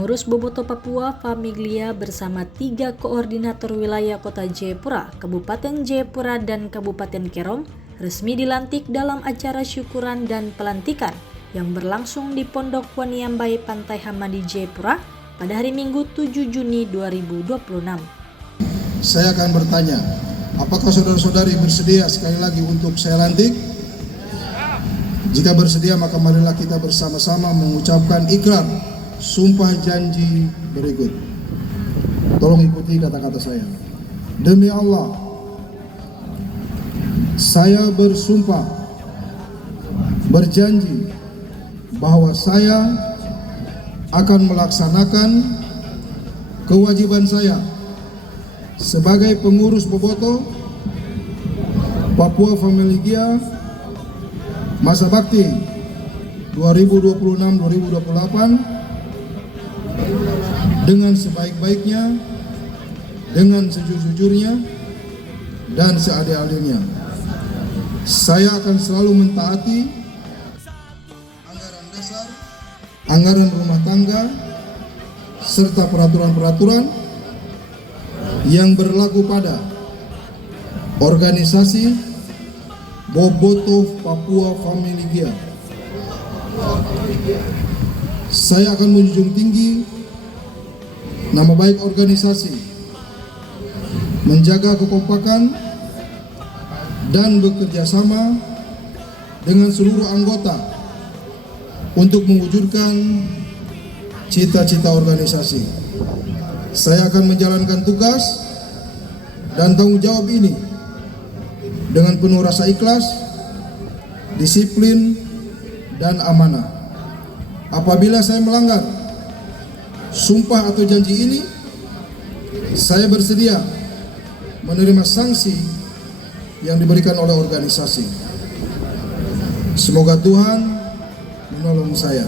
Pengurus Bobotoh Papua Famiglia bersama 3 koordinator wilayah Kota Jayapura, Kabupaten Jayapura, dan Kabupaten Kerom resmi dilantik dalam acara syukuran dan pelantikan yang berlangsung di Pondok Waniambai Pantai Hamadi Jayapura pada hari Minggu 7 Juni 2026. Saya akan bertanya, apakah saudara-saudari bersedia sekali lagi untuk saya lantik? Jika bersedia, maka marilah kita bersama-sama mengucapkan ikrar sumpah janji berikut. Tolong ikuti kata-kata saya. Demi Allah, saya bersumpah, berjanji bahwa saya akan melaksanakan kewajiban saya sebagai pengurus Bobotoh Papua Famiglia masa bakti 2026-2028 dengan sebaik-baiknya, dengan sejujurnya, dan seadil-adilnya. Saya akan selalu mentaati anggaran dasar, anggaran rumah tangga, serta peraturan-peraturan yang berlaku pada organisasi Bobotoh Papua Famiglia. Saya akan menjunjung tinggi nama baik organisasi, menjaga kekompakan dan bekerja sama dengan seluruh anggota untuk mewujudkan cita-cita organisasi. Saya akan menjalankan tugas dan tanggung jawab ini dengan penuh rasa ikhlas, disiplin, dan amanah. Apabila saya melanggar sumpah atau janji ini, saya bersedia menerima sanksi yang diberikan oleh organisasi. Semoga Tuhan menolong saya.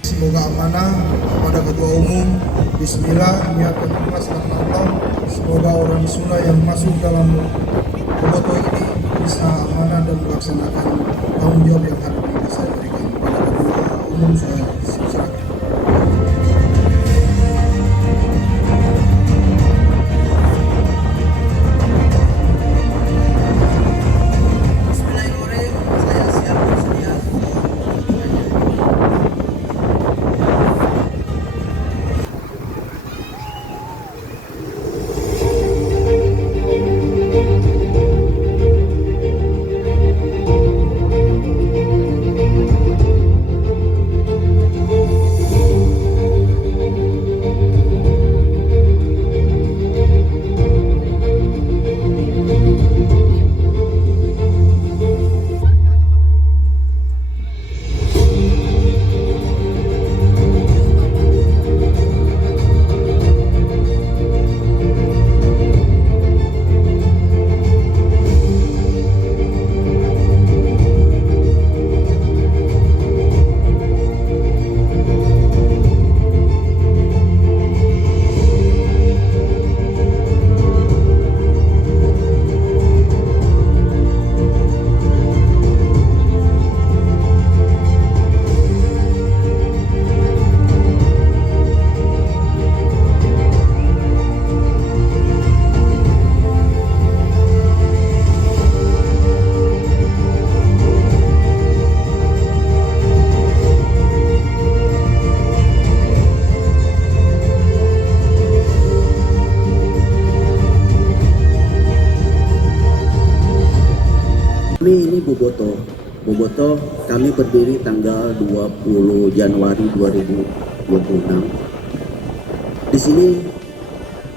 Semoga amanah kepada Ketua Umum. Bismillah, niatkan ikhlas karena Allah. Semoga orang Sunda yang masuk dalam Bobotoh ini bisa amanah dan melaksanakan tanggung jawab yang hari ini saya berikan kepada Ketua Umum. Saya silakan. Ini Bobotoh kami berdiri tanggal 20 Januari 2026. Di sini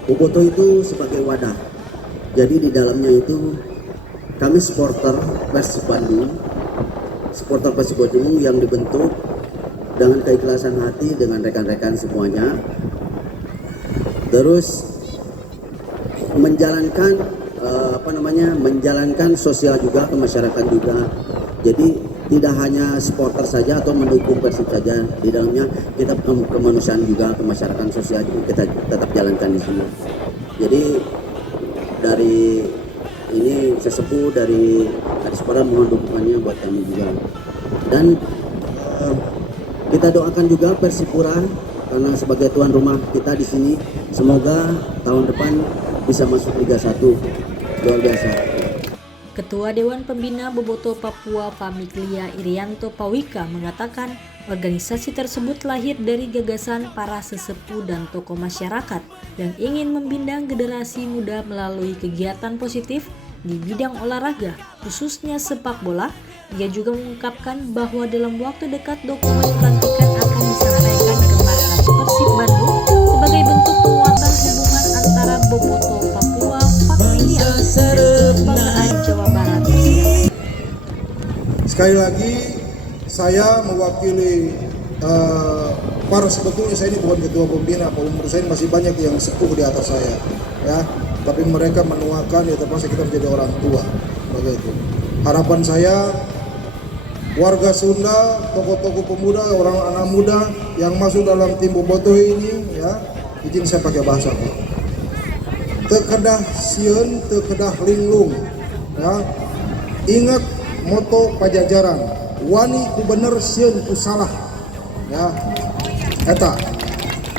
Bobotoh itu sebagai wadah. Jadi di dalamnya itu kami supporter Persib Bandung yang dibentuk dengan keikhlasan hati dengan rekan-rekan semuanya. Terus menjalankan sosial juga ke masyarakat juga. Jadi tidak hanya supporter saja atau mendukung Persib saja, di dalamnya kita kemanusiaan juga, ke masyarakat sosial juga kita tetap jalankan di sini. Jadi dari ini sesepuh dari Adispora mohon dukungannya buat kami juga. Dan kita doakan juga Persipura karena sebagai tuan rumah kita di sini. Semoga tahun depan bisa masuk Liga 1. Luar biasa. Ketua Dewan Pembina Boboto Papua Famiglia Irianto Pawika mengatakan organisasi tersebut lahir dari gagasan para sesepuh dan tokoh masyarakat yang ingin membina generasi muda melalui kegiatan positif di bidang olahraga, khususnya sepak bola. Ia juga mengungkapkan bahwa dalam waktu dekat dokumen pelantikan akan disampaikan ke markas Persib Bandung sebagai bentuk penguatan hubungan antara Boboto Papua Famiglia dan kebanggaan Jawa Barat. Sekali lagi saya mewakili para, sebetulnya saya ini bukan ketua pembina, umur saya masih banyak yang sepuh di atas saya, ya. Tapi mereka menuakan, ya terpaksa kita menjadi orang tua, begitu. Harapan saya, warga Sunda, tokoh-tokoh pemuda, orang anak muda yang masuk dalam tim Boboto ini, ya, izin saya pakai bahasa Pak. Tekedah sieun, tekedah linglung, ya. Ingat moto Pajajaran, wani ku bener sieun ku salah, ya. Eta,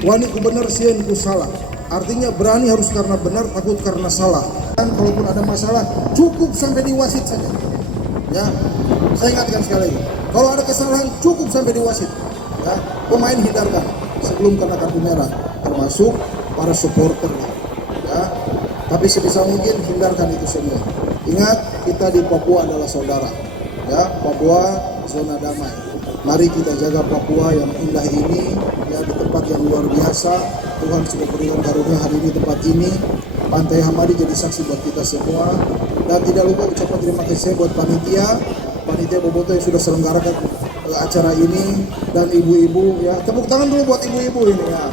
wani ku bener sieun ku salah. Artinya berani harus karena benar, takut karena salah. Dan kalaupun ada masalah, cukup sampai di wasit saja. Ya, saya ingatkan sekali lagi. Kalau ada kesalahan, cukup sampai di wasit. Ya, pemain hindarkan sebelum kena kartu merah, termasuk para supporter. Ya, tapi sebisa mungkin hindarkan itu semua. Ingat, kita di Papua adalah saudara. Ya, Papua zona damai. Mari kita jaga Papua yang indah ini, ya, di tempat yang luar biasa. Tuhan sudah berikan karunia hari ini tempat ini. Pantai Hamadi jadi saksi buat kita semua. Dan tidak lupa ucapan terima kasih buat panitia Boboto yang sudah selenggarakan acara ini, dan ibu-ibu, ya. Tepuk tangan dulu buat ibu-ibu ini, ya.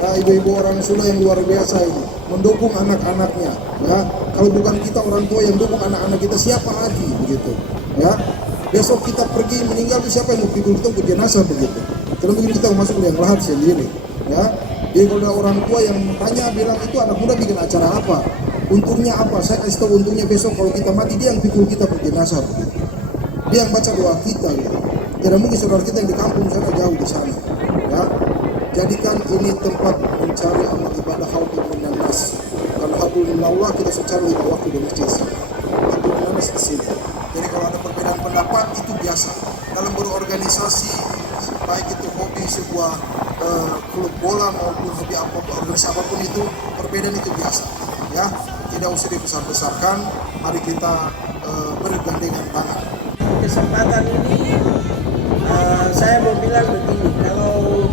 Nah, ibu-ibu orang Sunda yang luar biasa ini mendukung anak-anaknya, ya. Kalau bukan kita orang tua yang dukung anak-anak kita, siapa lagi, begitu, ya. Besok kita pergi meninggal itu siapa yang mau pikul kita ke jenazah, begitu. Terus mungkin kita masuk liang lahat sendiri, ya. Jadi kalau ada orang tua yang tanya, bilang itu anak muda bikin acara apa, untungnya apa, saya kasih tahu untungnya besok kalau kita mati dia yang pikul kita ke jenazah, begitu. Dia yang baca doa kita, gitu. Tidak mungkin saudara kita yang di kampung sana jauh di sana, ya. Jadikan ini tempat mencari amal ibadah haulul minan nas. Karena haulul minallah kita secara 5 waktu di masjid sini. Haulul minan nas di sini. Jadi kalau ada perbedaan pendapat itu biasa. Dalam berorganisasi, baik itu hobi sebuah klub bola maupun hobi organisasi apapun itu, perbedaan itu biasa, ya. Tidak usah dibesar-besarkan. Mari kita bergandengan tangan. Kesempatan ini saya mau bilang begini, kalau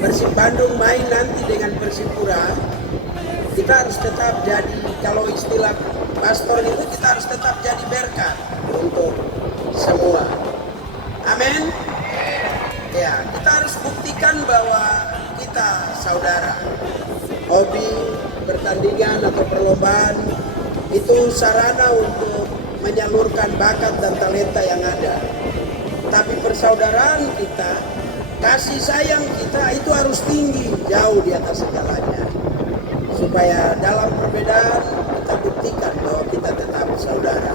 Persib Bandung main nanti dengan Persipura, kita harus tetap jadi, kalau istilah pastor itu, kita harus tetap jadi berkat untuk semua. Amin. Ya, kita harus buktikan bahwa kita saudara. Hobi, pertandingan atau perlombaan itu sarana untuk menyalurkan bakat dan talenta yang ada. Tapi persaudaraan kita, kasih sayang kita itu harus tinggi, jauh di atas segalanya. Supaya dalam perbedaan kita buktikan bahwa kita tetap saudara.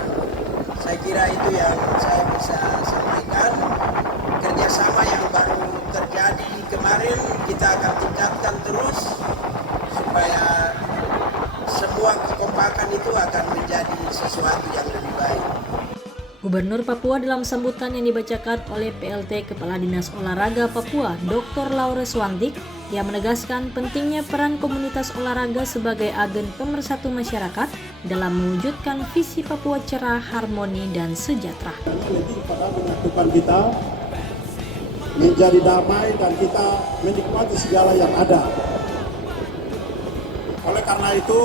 Saya kira itu yang saya bisa sampaikan. Kerjasama yang baru terjadi kemarin kita akan tingkatkan terus supaya semua kekompakan itu akan menjadi sesuatu yang lebih baik. Gubernur Papua dalam sambutan yang dibacakan oleh PLT Kepala Dinas Olahraga Papua, Dr. Laures Wantik, yang menegaskan pentingnya peran komunitas olahraga sebagai agen pemersatu masyarakat dalam mewujudkan visi Papua cerah, harmoni, dan sejahtera. Lebih pada menyatukan kita menjadi damai dan kita menikmati segala yang ada. Oleh karena itu,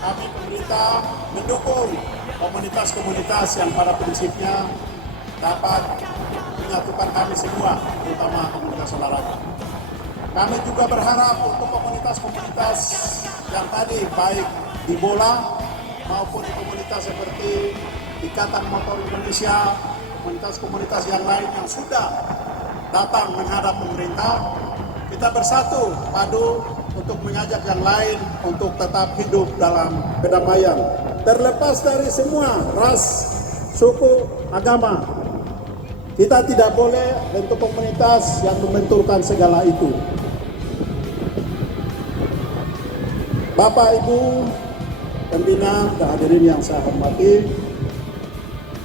kami pemerintah mendukung komunitas-komunitas yang pada prinsipnya dapat menyatukan kami semua, terutama komunitas olahraga. Kami juga berharap untuk komunitas-komunitas yang tadi, baik di bola maupun di komunitas seperti Ikatan Motor Indonesia, komunitas-komunitas yang lain yang sudah datang menghadap pemerintah, kita bersatu padu untuk mengajak yang lain untuk tetap hidup dalam kedamaian, terlepas dari semua ras, suku, agama. Kita tidak boleh bentuk komunitas yang membenturkan segala itu. Bapak, Ibu, pembina dan hadirin yang saya hormati,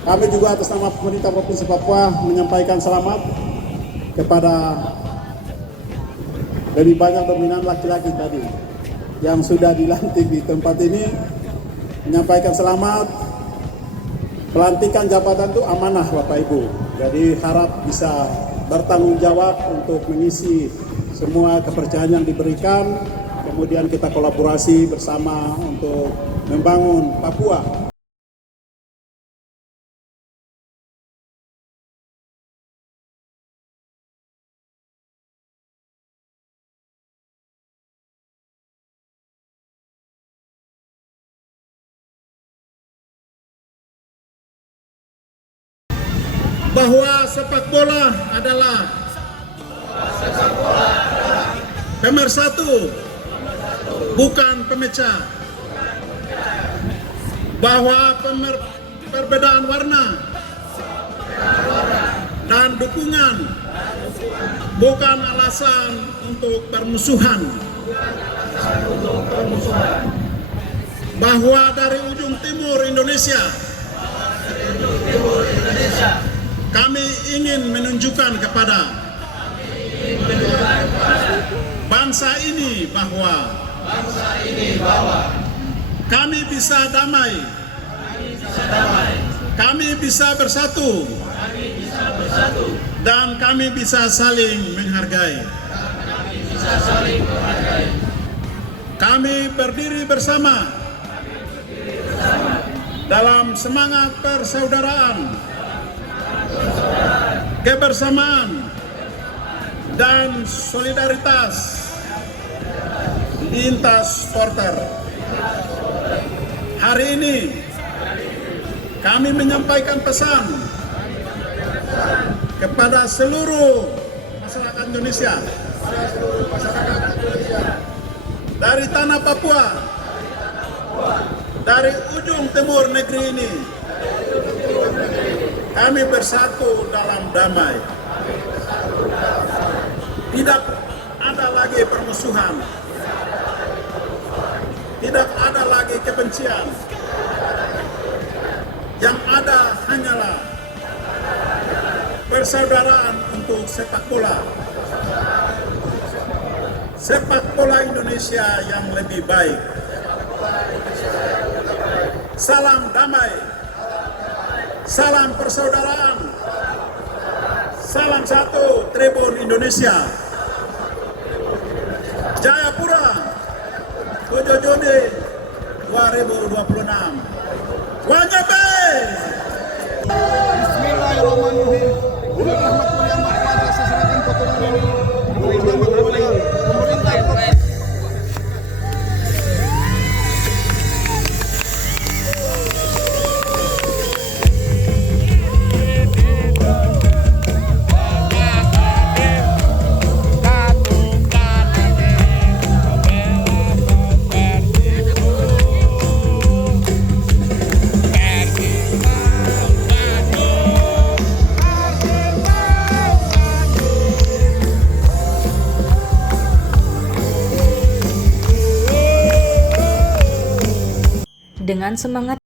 kami juga atas nama pemerintah Provinsi Papua menyampaikan selamat kepada lebih banyak dominan laki-laki tadi yang sudah dilantik di tempat ini. Menyampaikan selamat. Pelantikan jabatan itu amanah Bapak Ibu. Jadi harap bisa bertanggung jawab untuk mengisi semua kepercayaan yang diberikan. Kemudian kita kolaborasi bersama untuk membangun Papua. Bahwa sepak bola adalah pemersatu, bukan pemecah. Bahwa perbedaan warna dan dukungan bukan alasan untuk permusuhan. Bahwa dari ujung timur Indonesia kami ingin menunjukkan kepada bangsa ini bahwa kami bisa damai, kami bisa bersatu, dan kami bisa saling menghargai. Kami berdiri bersama dalam semangat persaudaraan, kebersamaan, dan solidaritas lintas supporter. Hari ini kami menyampaikan pesan kepada seluruh masyarakat Indonesia dari tanah Papua, dari ujung timur negeri ini. Kami bersatu dalam damai. Tidak ada lagi permusuhan. Tidak ada lagi kebencian. Yang ada hanyalah persaudaraan untuk sepak bola. Sepak bola Indonesia yang lebih baik. Salam damai. Salam persaudaraan. Salam satu Tribun Indonesia. Jayapura 7 Juni 2026. Wanyabe. Bismillahirrahmanirrahim. Dengan rahmat yang berkuasa saya serahkan potongan ini kepada pemerintah provinsi. Dengan semangat